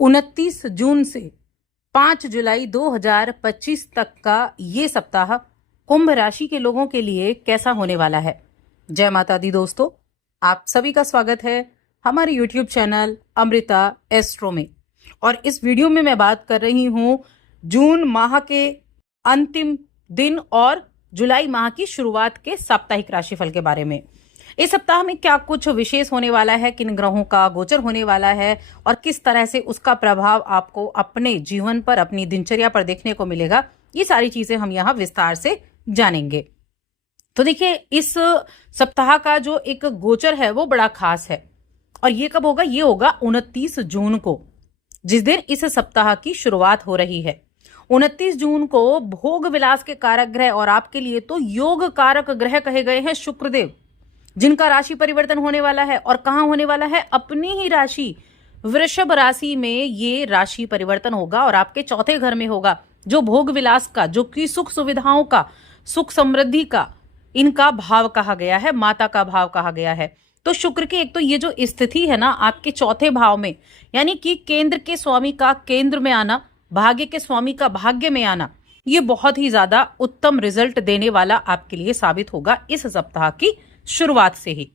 29 जून से 5 जुलाई 2025 तक का ये सप्ताह कुंभ राशि के लोगों के लिए कैसा होने वाला है। जय माता दी दोस्तों, आप सभी का स्वागत है हमारे YouTube चैनल अमृता एस्ट्रो में। और इस वीडियो में मैं बात कर रही हूँ जून माह के अंतिम दिन और जुलाई माह की शुरुआत के साप्ताहिक राशिफल के बारे में। इस सप्ताह में क्या कुछ विशेष होने वाला है, किन ग्रहों का गोचर होने वाला है और किस तरह से उसका प्रभाव आपको अपने जीवन पर, अपनी दिनचर्या पर देखने को मिलेगा, ये सारी चीजें हम यहाँ विस्तार से जानेंगे। तो देखिए, इस सप्ताह का जो एक गोचर है वो बड़ा खास है और ये कब होगा? ये होगा 29 जून को, जिस दिन इस सप्ताह की शुरुआत हो रही है। 29 जून को भोग विलास के कारक ग्रह और आपके लिए तो योग कारक ग्रह कहे गए हैं शुक्रदेव, जिनका राशि परिवर्तन होने वाला है। और कहां होने वाला है? अपनी ही राशि वृषभ राशि में ये राशि परिवर्तन होगा और आपके चौथे घर में होगा, जो भोग विलास का, जो कि सुख सुविधाओं का, सुख समृद्धि का, इनका भाव कहा गया है, माता का भाव कहा गया है। तो शुक्र की एक तो ये जो स्थिति है ना आपके चौथे भाव में, यानी कि केंद्र के स्वामी का केंद्र में आना, भाग्य के स्वामी का भाग्य में आना, ये बहुत ही ज्यादा उत्तम रिजल्ट देने वाला आपके लिए साबित होगा इस सप्ताह की शुरुआत से ही।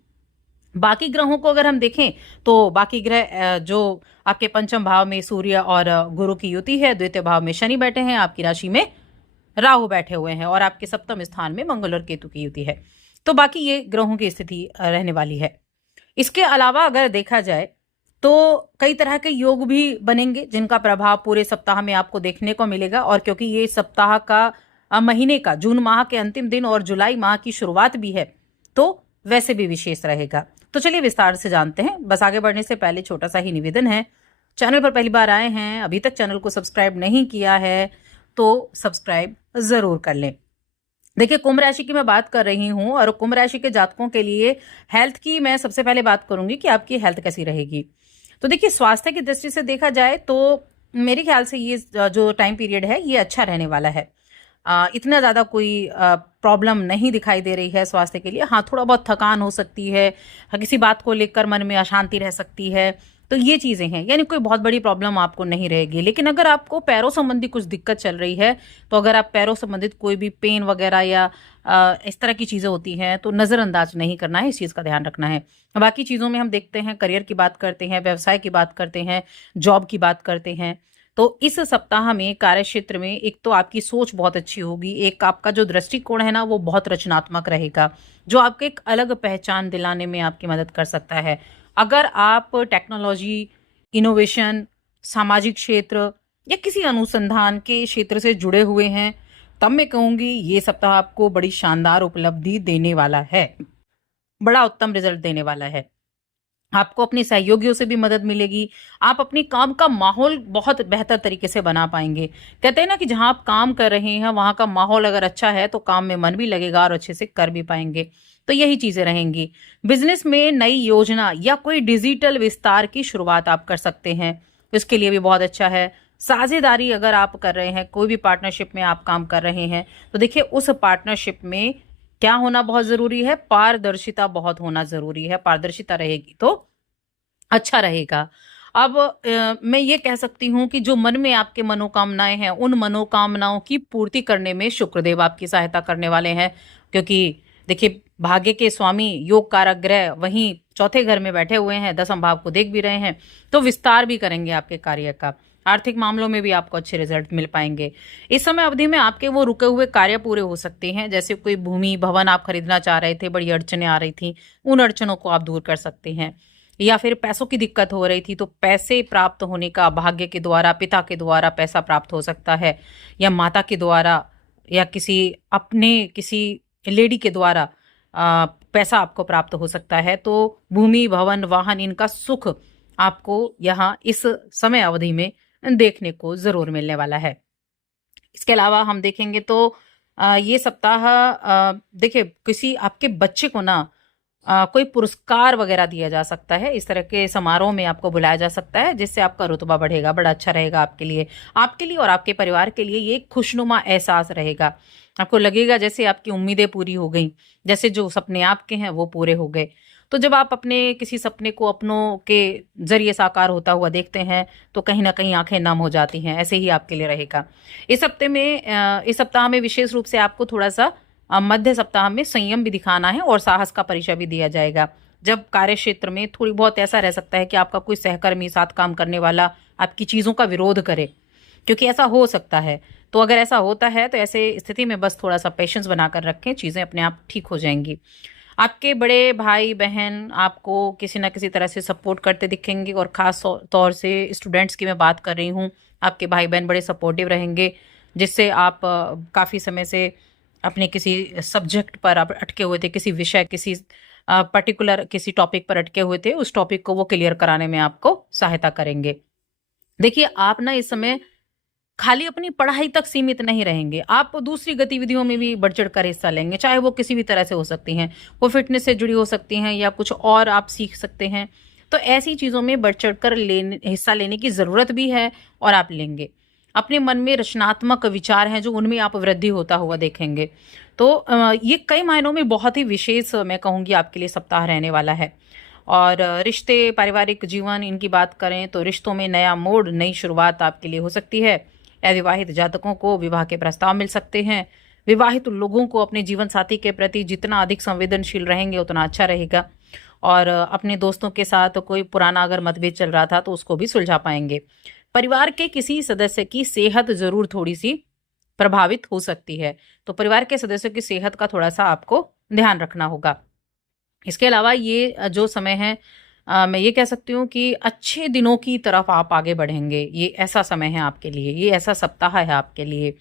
बाकी ग्रहों को अगर हम देखें तो बाकी ग्रह जो आपके पंचम भाव में सूर्य और गुरु की युति है, द्वितीय भाव में शनि बैठे हैं, आपकी राशि में राहु बैठे हुए हैं और आपके सप्तम स्थान में मंगल और केतु की युति है। तो बाकी ये ग्रहों की स्थिति रहने वाली है। इसके अलावा अगर देखा जाए तो कई तरह के योग भी बनेंगे, जिनका प्रभाव पूरे सप्ताह में आपको देखने को मिलेगा। और क्योंकि ये सप्ताह का, महीने का, जून माह के अंतिम दिन और जुलाई माह की शुरुआत भी है, तो वैसे भी विशेष रहेगा। तो चलिए विस्तार से जानते हैं। बस आगे बढ़ने से पहले छोटा सा ही निवेदन है, चैनल पर पहली बार आए हैं, अभी तक चैनल को सब्सक्राइब नहीं किया है तो सब्सक्राइब जरूर कर लें। देखिए, कुंभ राशि की मैं बात कर रही हूं और कुंभ राशि के जातकों के लिए हेल्थ की मैं सबसे पहले बात करूंगी कि आपकी हेल्थ कैसी रहेगी। तो देखिए, स्वास्थ्य की दृष्टि से देखा जाए तो मेरे ख्याल से ये जो टाइम पीरियड है ये अच्छा रहने वाला है। इतना ज़्यादा कोई प्रॉब्लम नहीं दिखाई दे रही है स्वास्थ्य के लिए। हाँ, थोड़ा बहुत थकान हो सकती है, किसी बात को लेकर मन में अशांति रह सकती है, तो ये चीज़ें हैं, यानी कोई बहुत बड़ी प्रॉब्लम आपको नहीं रहेगी। लेकिन अगर आपको पैरों संबंधी कुछ दिक्कत चल रही है, तो अगर आप पैरों संबंधित कोई भी पेन वगैरह या इस तरह की चीज़ें होती हैं तो नज़रअंदाज नहीं करना है, इस चीज़ का ध्यान रखना है। बाकी चीज़ों में हम देखते हैं, करियर की बात करते हैं, व्यवसाय की बात करते हैं, जॉब की बात करते हैं। तो इस सप्ताह में कार्य क्षेत्र में एक तो आपकी सोच बहुत अच्छी होगी, एक आपका जो दृष्टिकोण है ना वो बहुत रचनात्मक रहेगा, जो आपको एक अलग पहचान दिलाने में आपकी मदद कर सकता है। अगर आप टेक्नोलॉजी, इनोवेशन, सामाजिक क्षेत्र या किसी अनुसंधान के क्षेत्र से जुड़े हुए हैं, तब मैं कहूँगी ये सप्ताह आपको बड़ी शानदार उपलब्धि देने वाला है, बड़ा उत्तम रिजल्ट देने वाला है। आपको अपने सहयोगियों से भी मदद मिलेगी, आप अपनी काम का माहौल बहुत बेहतर तरीके से बना पाएंगे। कहते हैं ना कि जहां आप काम कर रहे हैं वहां का माहौल अगर अच्छा है तो काम में मन भी लगेगा और अच्छे से कर भी पाएंगे। तो यही चीजें रहेंगी। बिजनेस में नई योजना या कोई डिजिटल विस्तार की शुरुआत आप कर सकते हैं, इसके लिए भी बहुत अच्छा है। साझेदारी अगर आप कर रहे हैं, कोई भी पार्टनरशिप में आप काम कर रहे हैं, तो देखिए उस पार्टनरशिप में क्या होना बहुत जरूरी है? पारदर्शिता बहुत होना जरूरी है। पारदर्शिता रहेगी तो अच्छा रहेगा। अब मैं ये कह सकती हूँ कि जो मन में आपके मनोकामनाएं हैं, उन मनोकामनाओं की पूर्ति करने में शुक्रदेव आपकी सहायता करने वाले हैं। क्योंकि देखिए, भाग्य के स्वामी योग कारक ग्रह वहीं चौथे घर में बैठे हुए हैं, दसम भाव को देख भी रहे हैं, तो विस्तार भी करेंगे आपके कार्य का। आर्थिक मामलों में भी आपको अच्छे रिजल्ट मिल पाएंगे। इस समय अवधि में आपके वो रुके हुए कार्य पूरे हो सकते हैं, जैसे कोई भूमि भवन आप खरीदना चाह रहे थे, बड़ी अड़चनें आ रही थी, उन अड़चनों को आप दूर कर सकते हैं। या फिर पैसों की दिक्कत हो रही थी तो पैसे प्राप्त होने का, भाग्य के द्वारा, पिता के द्वारा पैसा प्राप्त हो सकता है, या माता के द्वारा, या किसी लेडी के द्वारा पैसा आपको प्राप्त हो सकता है। तो भूमि भवन वाहन, इनका सुख आपको यहाँ इस समय अवधि में देखने को जरूर मिलने वाला है। इसके अलावा हम देखेंगे तो ये सप्ताह देखिए, किसी आपके बच्चे को ना कोई पुरस्कार वगैरह दिया जा सकता है, इस तरह के समारोह में आपको बुलाया जा सकता है, जिससे आपका रुतबा बढ़ेगा, बड़ा अच्छा रहेगा आपके लिए और आपके परिवार के लिए। ये खुशनुमा एहसास रहेगा, आपको लगेगा जैसे आपकी उम्मीदें पूरी हो गई, जैसे जो सपने आपके हैं वो पूरे हो गए। तो जब आप अपने किसी सपने को अपनों के जरिए साकार होता हुआ देखते हैं तो कहीं ना कहीं आंखें नम हो जाती हैं। ऐसे ही आपके लिए रहेगा। इस सप्ताह में विशेष रूप से आपको थोड़ा सा मध्य सप्ताह में संयम भी दिखाना है और साहस का परिचय भी दिया जाएगा। जब कार्य क्षेत्र में थोड़ी बहुत ऐसा रह सकता है कि आपका कोई सहकर्मी, साथ काम करने वाला आपकी चीज़ों का विरोध करे, क्योंकि ऐसा हो सकता है। तो अगर ऐसा होता है तो ऐसे स्थिति में बस थोड़ा सा पेशेंस बनाकर रखें, चीज़ें अपने आप ठीक हो जाएंगी। आपके बड़े भाई बहन आपको किसी ना किसी तरह से सपोर्ट करते दिखेंगे, और ख़ास तौर से स्टूडेंट्स की मैं बात कर रही हूँ। आपके भाई बहन बड़े सपोर्टिव रहेंगे, जिससे आप काफ़ी समय से अपने किसी सब्जेक्ट पर आप अटके हुए थे, किसी विषय, किसी पर्टिकुलर किसी टॉपिक पर अटके हुए थे, उस टॉपिक को वो क्लियर कराने में आपको सहायता करेंगे। देखिए, आप ना इस समय खाली अपनी पढ़ाई तक सीमित नहीं रहेंगे, आप दूसरी गतिविधियों में भी बढ़ चढ़ कर हिस्सा लेंगे, चाहे वो किसी भी तरह से हो सकती हैं, वो फिटनेस से जुड़ी हो सकती हैं या कुछ और आप सीख सकते हैं। तो ऐसी चीज़ों में बढ़ चढ़ कर हिस्सा लेने की ज़रूरत भी है और आप लेंगे। अपने मन में रचनात्मक विचार हैं जो उनमें आप वृद्धि होता हुआ देखेंगे। तो ये कई मायनों में बहुत ही विशेष मैं कहूँगी आपके लिए सप्ताह रहने वाला है। और रिश्ते, पारिवारिक जीवन, इनकी बात करें तो रिश्तों में नया मोड़, नई शुरुआत आपके लिए हो सकती है। अविवाहित जातकों को विवाह के प्रस्ताव मिल सकते हैं। विवाहित लोगों को अपने जीवन साथी के प्रति जितना अधिक संवेदनशील रहेंगे उतना अच्छा रहेगा। और अपने दोस्तों के साथ कोई पुराना अगर मतभेद चल रहा था तो उसको भी सुलझा पाएंगे। परिवार के किसी सदस्य की सेहत जरूर थोड़ी सी प्रभावित हो सकती है, तो परिवार के सदस्यों की सेहत का थोड़ा सा आपको ध्यान रखना होगा। इसके अलावा ये जो समय है, मैं ये कह सकती हूँ कि अच्छे दिनों की तरफ आप आगे बढ़ेंगे। ये ऐसा समय है आपके लिए, ये ऐसा सप्ताह है आपके लिए।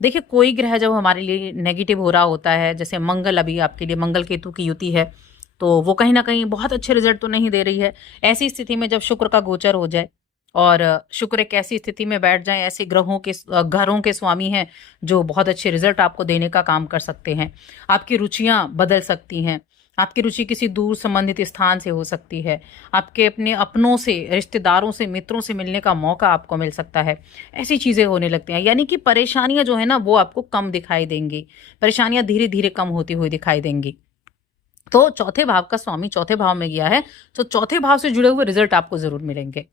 देखिए, कोई ग्रह जब हमारे लिए नेगेटिव हो रहा होता है, जैसे मंगल, अभी आपके लिए मंगल केतु की युति है, तो वो कहीं ना कहीं बहुत अच्छे रिजल्ट तो नहीं दे रही है। ऐसी स्थिति में जब शुक्र का गोचर हो जाए और शुक्र एक ऐसी स्थिति में बैठ जाए, ऐसे ग्रहों के घरों के स्वामी हैं जो बहुत अच्छे रिजल्ट आपको देने का काम कर सकते हैं। आपकी रुचियां बदल सकती हैं। आपकी रुचि किसी दूर संबंधित स्थान से हो सकती है। आपके अपने अपनों से, रिश्तेदारों से, मित्रों से मिलने का मौका आपको मिल सकता है। ऐसी चीज़ें होने लगती हैं, यानी कि परेशानियां जो है ना वो आपको कम दिखाई देंगी। परेशानियां धीरे धीरे कम होती हुई दिखाई देंगी। तो चौथे भाव का स्वामी चौथे भाव में गया है, तो चौथे भाव से जुड़े हुए रिजल्ट आपको जरूर मिलेंगे।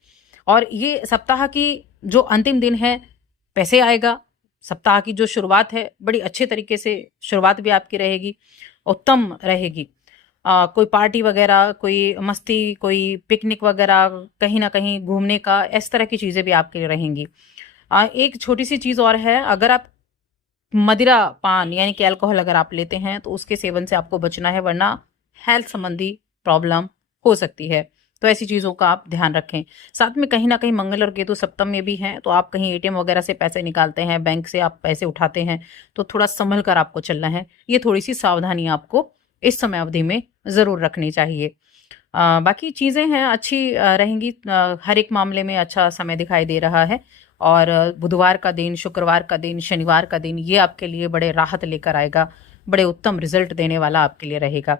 और ये सप्ताह की जो अंतिम दिन है, पैसे आएगा। सप्ताह की जो शुरुआत है, बड़ी अच्छे तरीके से शुरुआत भी आपकी रहेगी, उत्तम रहेगी। कोई पार्टी वगैरह, कोई मस्ती, कोई पिकनिक वगैरह, कहीं ना कहीं घूमने का, इस तरह की चीज़ें भी आपके लिए रहेंगी। एक छोटी सी चीज़ और है, अगर आप मदिरा पान यानी कि अल्कोहल अगर आप लेते हैं तो उसके सेवन से आपको बचना है, वरना हेल्थ संबंधी प्रॉब्लम हो सकती है। तो ऐसी चीज़ों का आप ध्यान रखें। साथ में कहीं ना कहीं मंगल और केतु सप्तम में भी हैं, तो आप कहीं एटीएम वगैरह से पैसे निकालते हैं, बैंक से आप पैसे उठाते हैं, तो थोड़ा संभल कर आपको चलना है। ये थोड़ी सी सावधानी आपको इस समय अवधि में ज़रूर रखनी चाहिए। बाकी चीज़ें हैं अच्छी रहेंगी। हर एक मामले में अच्छा समय दिखाई दे रहा है। और बुधवार का दिन, शुक्रवार का दिन, शनिवार का दिन, ये आपके लिए बड़े राहत लेकर आएगा, बड़े उत्तम रिजल्ट देने वाला आपके लिए रहेगा।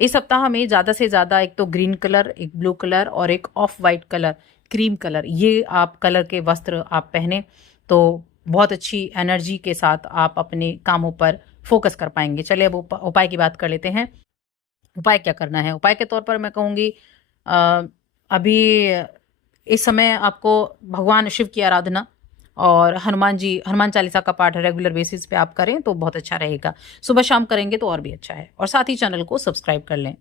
इस सप्ताह में ज़्यादा से ज़्यादा एक तो ग्रीन कलर, एक ब्लू कलर और एक of white colour, cream colour, ये आप कलर के वस्त्र आप पहने तो बहुत अच्छी एनर्जी के साथ आप अपने कामों पर फोकस कर पाएंगे। चलिए अब उपाय की बात कर लेते हैं। उपाय क्या करना है? उपाय के तौर पर मैं कहूँगी, अभी इस समय आपको भगवान शिव की आराधना और हनुमान चालीसा का पाठ रेगुलर बेसिस पे आप करें तो बहुत अच्छा रहेगा। सुबह शाम करेंगे तो और भी अच्छा है। और साथ ही चैनल को सब्सक्राइब कर लें।